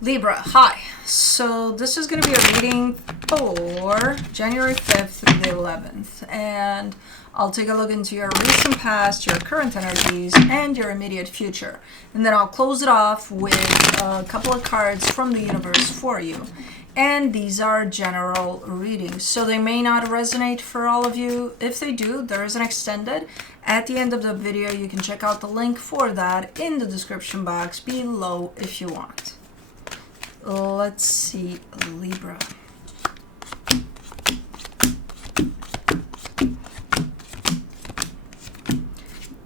Libra, hi. So this is going to be a reading for January 5th through the 11th. And I'll take a look into your recent past, your current energies, and your immediate future. And then I'll close it off with a couple of cards from the universe for you. And these are general readings, so they may not resonate for all of you. If they do, there is an extended. At the end of the video, you can check out the link for that in the description box below if you want. Let's see, Libra.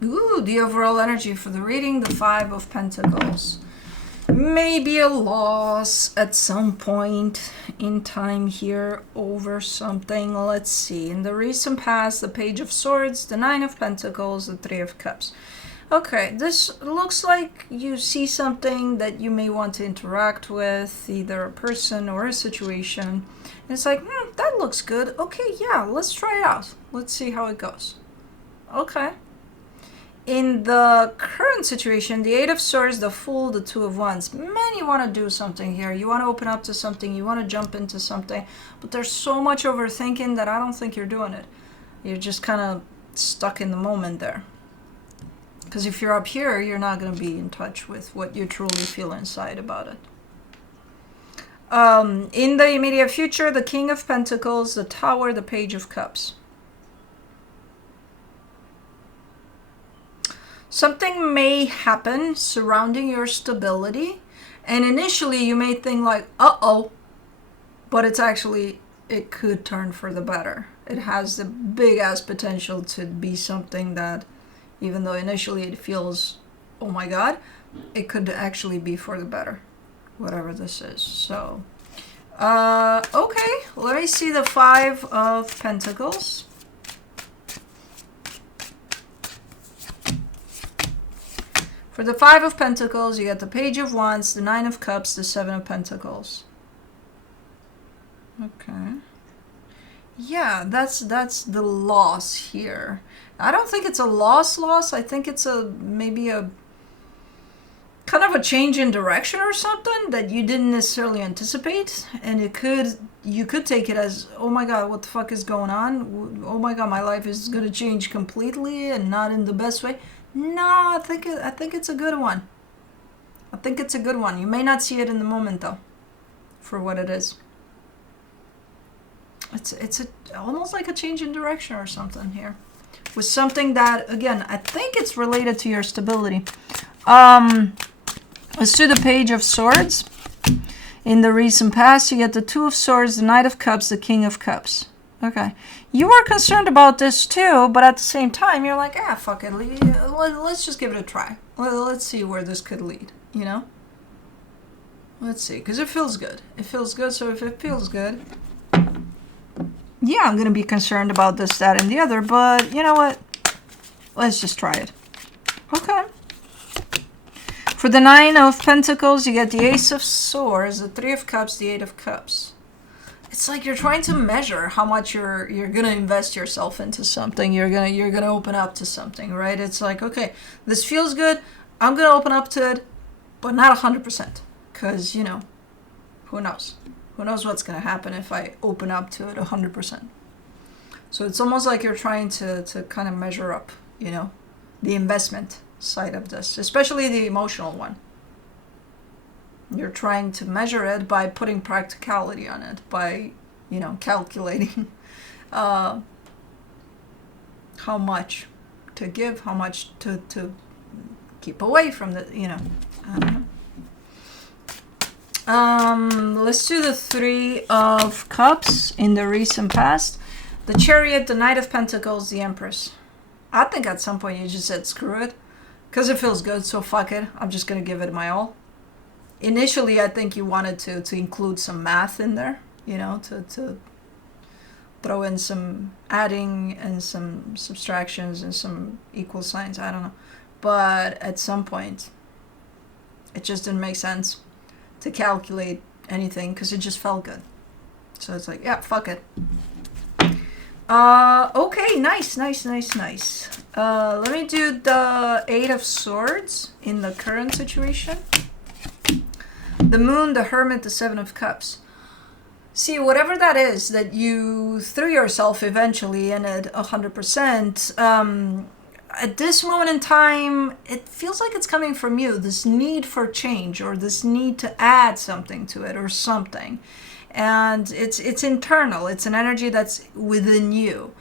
Ooh, the overall energy for the reading, the Five of Pentacles. Maybe a loss at some point in time here over something. Let's see. In the recent past, the Page of Swords, the Nine of Pentacles, the Three of Cups. Okay, this looks like you see something that you may want to interact with, either a person or a situation. And it's like, that looks good. Okay, yeah, let's try it out. Let's see how it goes. Okay. In the current situation, the Eight of Swords, the Fool, the Two of Wands. Man, you want to do something here. You want to open up to something. You want to jump into something. But there's so much overthinking that I don't think you're doing it. You're just kind of stuck in the moment there. Because if you're up here, you're not going to be in touch with what you truly feel inside about it. In the immediate future, the King of Pentacles, the Tower, the Page of Cups. Something may happen surrounding your stability. And initially, you may think like, uh-oh. But it's actually, it could turn for the better. It has the big-ass potential to be something that, even though initially it feels, oh my God, it could actually be for the better, whatever this is. So, okay, let me see the Five of Pentacles. For the Five of Pentacles, you get the Page of Wands, the Nine of Cups, the Seven of Pentacles. Okay. Yeah, that's the loss here. I don't think it's a loss. I think it's maybe a kind of a change in direction or something that you didn't necessarily anticipate. And you could take it as, oh my God, what the fuck is going on? Oh my God, my life is going to change completely and not in the best way. No, I think it's a good one. I think it's a good one. You may not see it in the moment though, for what it is. It's almost like a change in direction or something here. With something that, again, I think it's related to your stability. Let's do the Page of Swords. In the recent past, you get the Two of Swords, the Knight of Cups, the King of Cups. Okay. You were concerned about this too, but at the same time, you're like, fuck it. Let's just give it a try. Let's see where this could lead, you know? Let's see, because it feels good. It feels good, so if it feels good, yeah, I'm going to be concerned about this, that, and the other, but you know what? Let's just try it. Okay. For the Nine of Pentacles, you get the Ace of Swords, the Three of Cups, the Eight of Cups. It's like you're trying to measure how much you're going to invest yourself into something. You're going to open up to something, right? It's like, okay, this feels good. I'm going to open up to it, but not 100%, because, you know, who knows? Who knows what's going to happen if I open up to it 100%. So it's almost like you're trying to kind of measure up, you know, the investment side of this, especially the emotional one. You're trying to measure it by putting practicality on it, by, you know, calculating how much to give, how much to keep away from the, you know, I don't know. Let's do the Three of Cups in the recent past. The Chariot, the Knight of Pentacles, the Empress. I think at some point you just said screw it. Because it feels good, so fuck it. I'm just going to give it my all. Initially, I think you wanted to include some math in there. You know, to throw in some adding and some subtractions and some equal signs. I don't know. But at some point, it just didn't make sense to calculate anything because it just felt good. So it's like, yeah, fuck it. Okay, nice. Let me do the Eight of Swords in the current situation. The Moon, the Hermit, the Seven of Cups. See, whatever that is that you threw yourself eventually in it 100%, at this moment in time, it feels like it's coming from you, this need for change or this need to add something to it or something. And it's internal. It's an energy that's within you.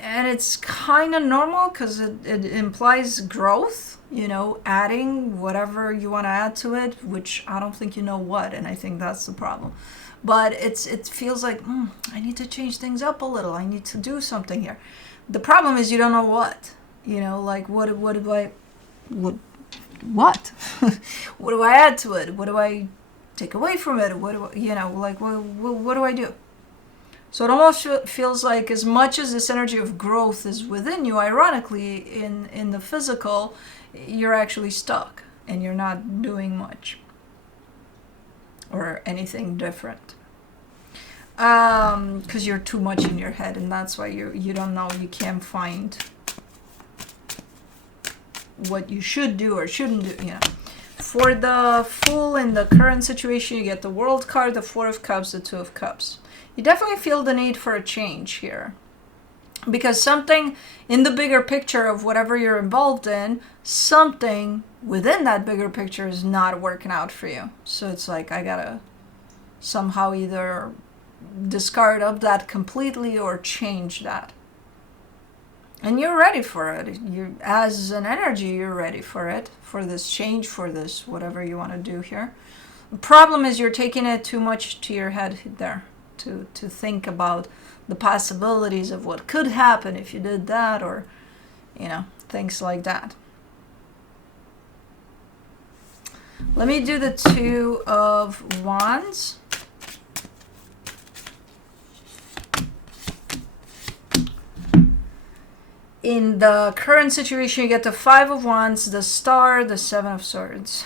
And it's kind of normal because it implies growth, you know, adding whatever you want to add to it, which I don't think you know what, and I think that's the problem. But it feels like, I need to change things up a little. I need to do something here. The problem is you don't know what. You know, like what do I what what do I add to it? What do I take away from it? What do I, you know, like what do I do? So it almost feels like as much as this energy of growth is within you, ironically, in the physical, you're actually stuck and you're not doing much or anything different. Because you're too much in your head, and that's why you don't know, you can't find what you should do or shouldn't do, you know. For the Fool in the current situation, you get the World card, the Four of Cups, the Two of Cups. You definitely feel the need for a change here. Because something in the bigger picture of whatever you're involved in, something within that bigger picture is not working out for you. So it's like, I gotta somehow either discard of that completely or change that. And you're ready for it. You, as an energy, you're ready for it, for this change, for this whatever you want to do here. The problem is you're taking it too much to your head there to think about the possibilities of what could happen if you did that, or, you know, things like that. Let me do the Two of Wands. In the current situation, you get the Five of Wands, the Star, the Seven of Swords.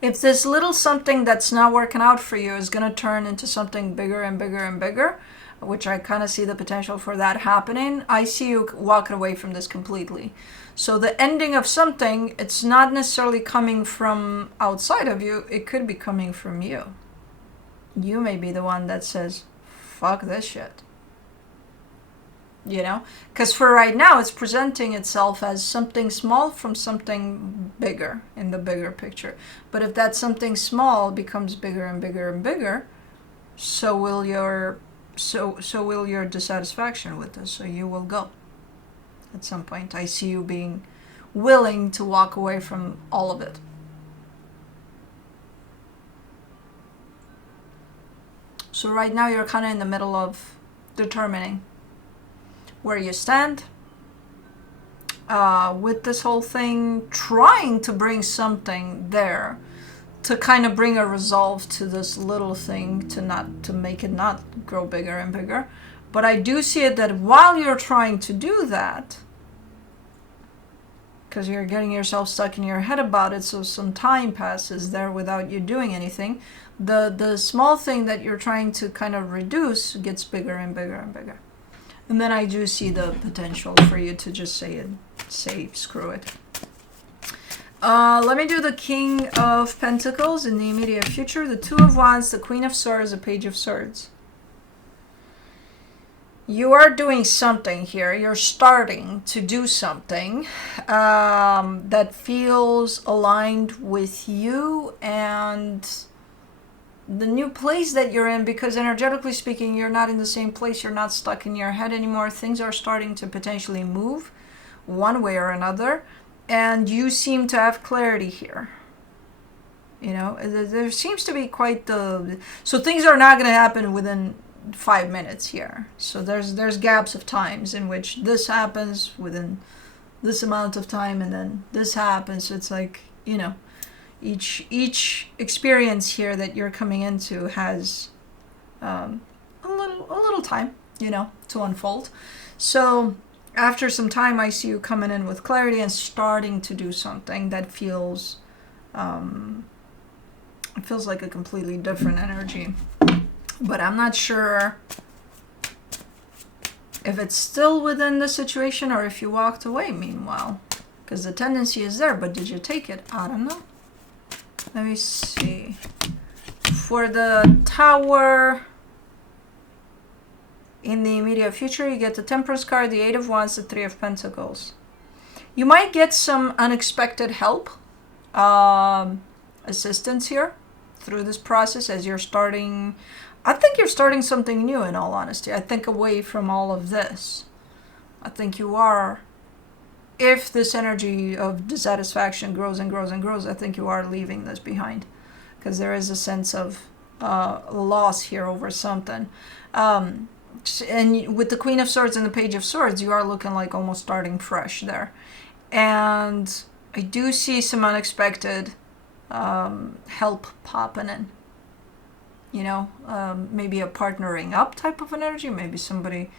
If this little something that's not working out for you is going to turn into something bigger and bigger and bigger, which I kind of see the potential for that happening, I see you walking away from this completely. So the ending of something, it's not necessarily coming from outside of you, it could be coming from you. You may be the one that says, fuck this shit. You know? Because for right now, it's presenting itself as something small from something bigger in the bigger picture. But if that something small becomes bigger and bigger and bigger, so will your dissatisfaction with this. So you will go. At some point, I see you being willing to walk away from all of it. So right now you're kind of in the middle of determining where you stand with this whole thing, trying to bring something there to kind of bring a resolve to this little thing, to make it not grow bigger and bigger. But I do see it that while you're trying to do that, because you're getting yourself stuck in your head about it, so some time passes there without you doing anything, the small thing that you're trying to kind of reduce gets bigger and bigger and bigger. And then I do see the potential for you to just say screw it. Let me do the King of Pentacles in the immediate future, the Two of Wands, the Queen of Swords, the Page of Swords. You are doing something here. You're starting to do something that feels aligned with you and the new place that you're in, because energetically speaking, you're not in the same place. You're not stuck in your head anymore. Things are starting to potentially move one way or another, and you seem to have clarity here. You know, there seems to be quite the... So things are not going to happen within 5 minutes here. So there's gaps of times in which this happens within this amount of time, and then this happens. So it's like, you know, each experience here that you're coming into has a little time, you know, to unfold. So after some time, I see you coming in with clarity and starting to do something that feels it feels like a completely different energy. But I'm not sure if it's still within the situation or if you walked away meanwhile. Because the tendency is there, but did you take it? I don't know. Let me see. For the Tower, in the immediate future, you get the Temperance card, the Eight of Wands, the Three of Pentacles. You might get some unexpected help, assistance here through this process as you're starting. I think you're starting something new, in all honesty. I think away from all of this. I think you are. If this energy of dissatisfaction grows and grows and grows, I think you are leaving this behind. Because there is a sense of loss here over something. And with the Queen of Swords and the Page of Swords, you are looking like almost starting fresh there. And I do see some unexpected help popping in. You know, maybe a partnering up type of an energy. Maybe somebody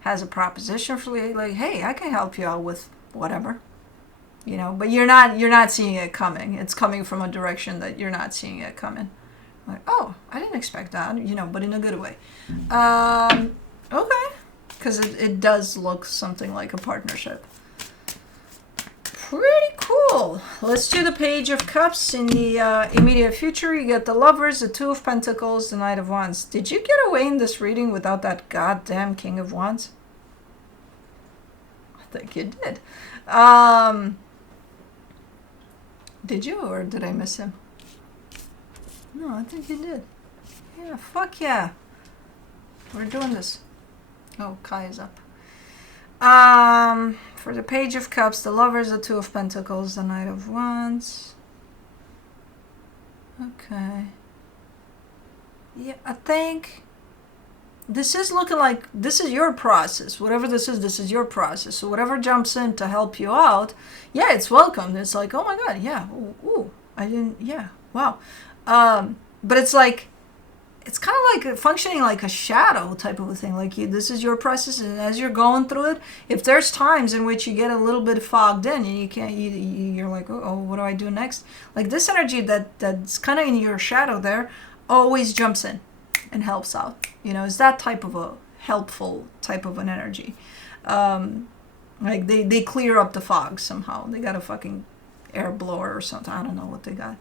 has a proposition for you, like, hey, I can help you out with whatever. You know, but you're not seeing it coming. It's coming from a direction that you're not seeing it coming. Like, oh, I didn't expect that, you know, but in a good way. Okay. Because it does look something like a partnership. Pretty cool. Let's do the Page of Cups. In the immediate future, you get the Lovers, the Two of Pentacles, the Knight of Wands. Did you get away in this reading without that goddamn King of Wands? I think you did. Did you, or did I miss him? No, I think you did. Yeah, fuck yeah. We're doing this. Oh, Kai is up. For the Page of Cups, the Lovers, the Two of Pentacles, the Knight of Wands. Okay. Yeah, I think this is looking like this is your process. Whatever this is your process. So whatever jumps in to help you out, yeah, it's welcome. It's like, oh my God, yeah, ooh, I didn't, yeah, wow. But it's like, it's kind of like functioning like a shadow type of a thing. Like this is your process, and as you're going through it, if there's times in which you get a little bit fogged in and you can't, you're like, oh, what do I do next? Like this energy that's kind of in your shadow there always jumps in and helps out. You know, it's that type of a helpful type of an energy. Like they clear up the fog somehow. They got a fucking air blower or something. I don't know what they got.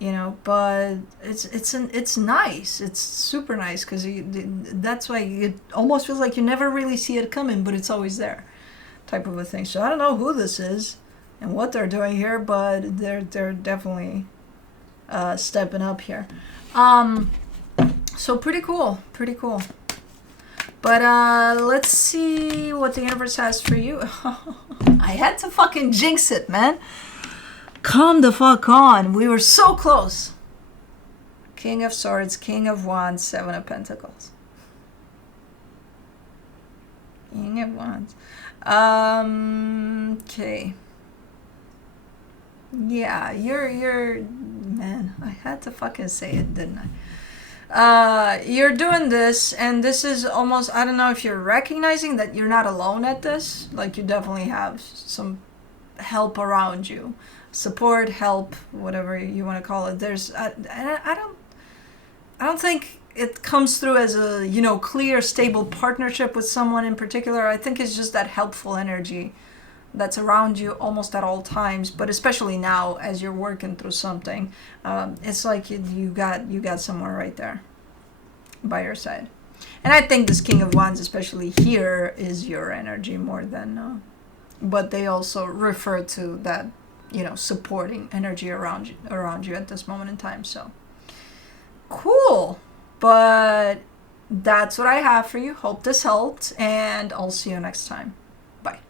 You know, but it's nice. It's super nice because that's why it almost feels like you never really see it coming, but it's always there, type of a thing. So I don't know who this is and what they're doing here, but they're definitely stepping up here. So pretty cool. But let's see what the universe has for you. I had to fucking jinx it, man. Come the fuck on. We were so close. King of Swords, King of Wands, Seven of Pentacles. King of Wands. Okay. Yeah, you're man, I had to fucking say it, didn't I? You're doing this, and this is almost, I don't know if you're recognizing that you're not alone at this. Like, you definitely have some help around you. Support, help, whatever you want to call it. There's I don't think it comes through as a, you know, clear, stable partnership with someone in particular. I think it's just that helpful energy that's around you almost at all times, but especially now as you're working through something. It's like you got someone right there by your side. And I think this King of Wands, especially here, is your energy more than but they also refer to that, you know, supporting energy around you at this moment in time. So cool. But that's what I have for you. Hope this helped, and I'll see you next time. Bye.